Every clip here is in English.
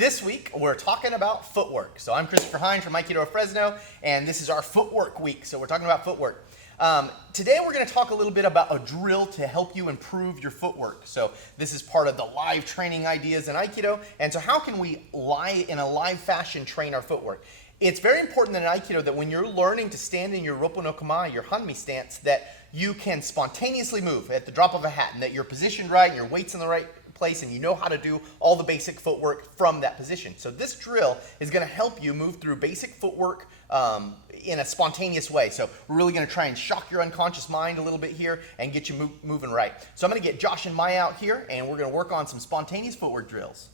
This week, we're talking about footwork. So I'm Christopher Hine from Aikido Fresno, and this is our footwork week. So we're talking about footwork. Today we're going to talk a little bit about a drill to help you improve your footwork. So this is part of the live training ideas in Aikido. And so how can we in a live fashion train our footwork? It's very important in Aikido that when you're learning to stand in your Roppo no Kamae, your Hanmi stance, that you can spontaneously move at the drop of a hat, and that you're positioned right and your weight's in the right place and you know how to do all the basic footwork from that position. So this drill is going to help you move through basic footwork in a spontaneous way. So we're really going to try and shock your unconscious mind a little bit here and get you moving right. So I'm going to get Josh and Maya out here and we're going to work on some spontaneous footwork drills.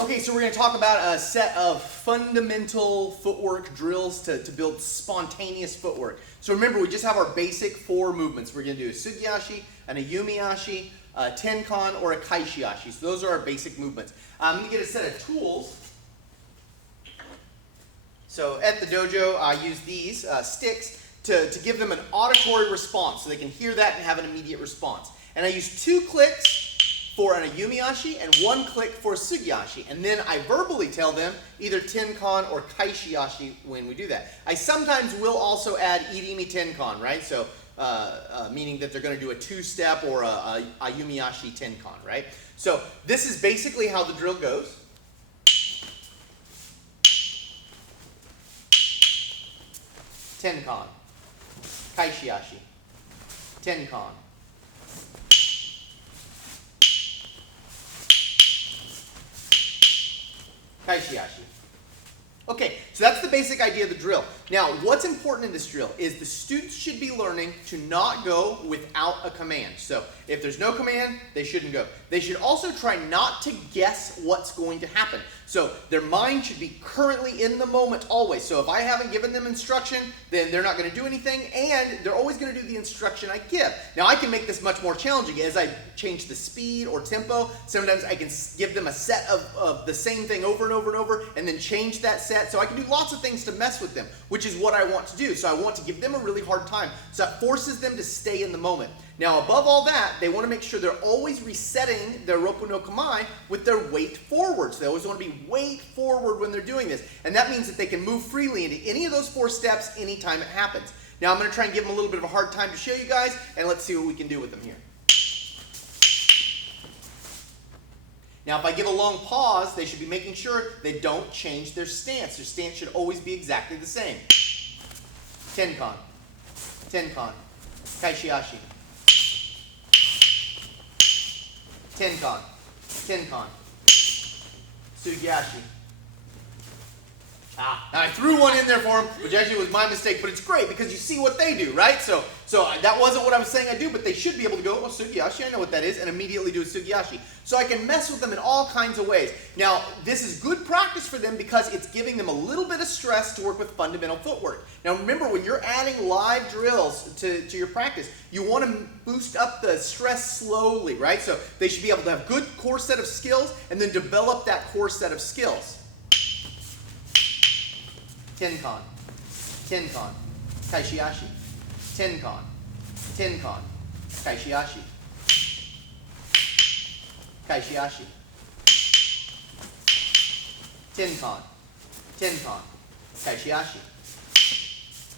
Okay, so we're going to talk about a set of fundamental footwork drills to build spontaneous footwork. So remember, we just have our basic 4 movements. We're going to do a Sugiashi, an Ayumiashi, a Tenkan, or a Kaishiashi. So those are our basic movements. I'm going to get a set of tools. So at the dojo, I use these sticks to give them an auditory response so they can hear that and have an immediate response. And I use 2 clicks for an Ayumiashi and 1 click for a Sugiashi. And then I verbally tell them either Tenkan or Kaishiashi when we do that. I sometimes will also add Irimi Tenkan, right? So meaning that they're going to do a 2-step or a Ayumiashi Tenkan, right? So this is basically how the drill goes. Tenkan, Kaishiashi, Tenkan, Kaishiashi. Okay, so that's the basic idea of the drill. Now, what's important in this drill is the students should be learning to not go without a command. So if there's no command, they shouldn't go. They should also try not to guess what's going to happen. So their mind should be currently in the moment always. So if I haven't given them instruction, then they're not going to do anything, and they're always going to do the instruction I give. Now I can make this much more challenging as I change the speed or tempo. Sometimes I can give them a set of the same thing over and over and over, and then change that set. So I can do lots of things to mess with them, which is what I want to do. So I want to give them a really hard time. So that forces them to stay in the moment. Now, above all that, they want to make sure they're always resetting their Roppo no Kamae with their weight forward. So they always want to be weight forward when they're doing this. And that means that they can move freely into any of those 4 steps anytime it happens. Now, I'm going to try and give them a little bit of a hard time to show you guys, and let's see what we can do with them here. Now, if I give a long pause, they should be making sure they don't change their stance. Their stance should always be exactly the same. Tenkan, Tenkan, Kaishiashi. Tenkan, Tenkan, Sugiashi. Now I threw one in there for them, which actually was my mistake, but it's great because you see what they do, right? So that wasn't what I was saying I do, but they should be able to go, oh, Sugiashi, I know what that is, and immediately do a Sugiashi. So I can mess with them in all kinds of ways. Now, this is good practice for them because it's giving them a little bit of stress to work with fundamental footwork. Now remember, when you're adding live drills to your practice, you want to boost up the stress slowly, right? So they should be able to have good core set of skills and then develop that core set of skills. Tenkan, Tenkan, Kaishiashi, Tenkan, Tenkan, Kaishiashi, Kaishiashi, Tenkan, Tenkan, Kaishiashi,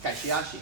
Kaishiashi.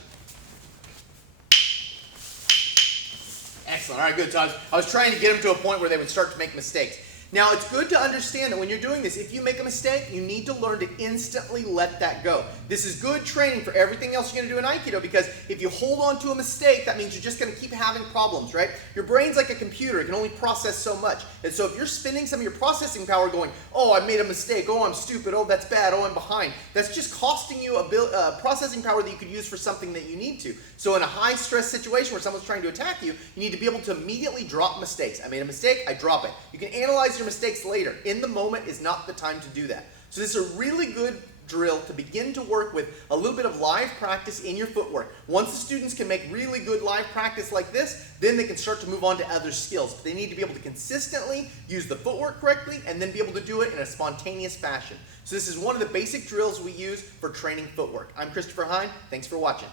Excellent. All right, good. So I was trying to get them to a point where they would start to make mistakes. Now, it's good to understand that when you're doing this, if you make a mistake, you need to learn to instantly let that go. This is good training for everything else you're going to do in Aikido, because if you hold on to a mistake, that means you're just going to keep having problems, right? Your brain's like a computer. It can only process so much. And so if you're spending some of your processing power going, oh, I made a mistake, oh, I'm stupid, oh, that's bad, oh, I'm behind, that's just costing you a processing power that you could use for something that you need to. So in a high-stress situation where someone's trying to attack you, you need to be able to immediately drop mistakes. I made a mistake, I drop it. You can analyze your mistakes later. In the moment is not the time to do that. So this is a really good drill to begin to work with a little bit of live practice in your footwork. Once the students can make really good live practice like this, then they can start to move on to other skills. But they need to be able to consistently use the footwork correctly and then be able to do it in a spontaneous fashion. So this is one of the basic drills we use for training footwork. I'm Christopher Hine. Thanks for watching.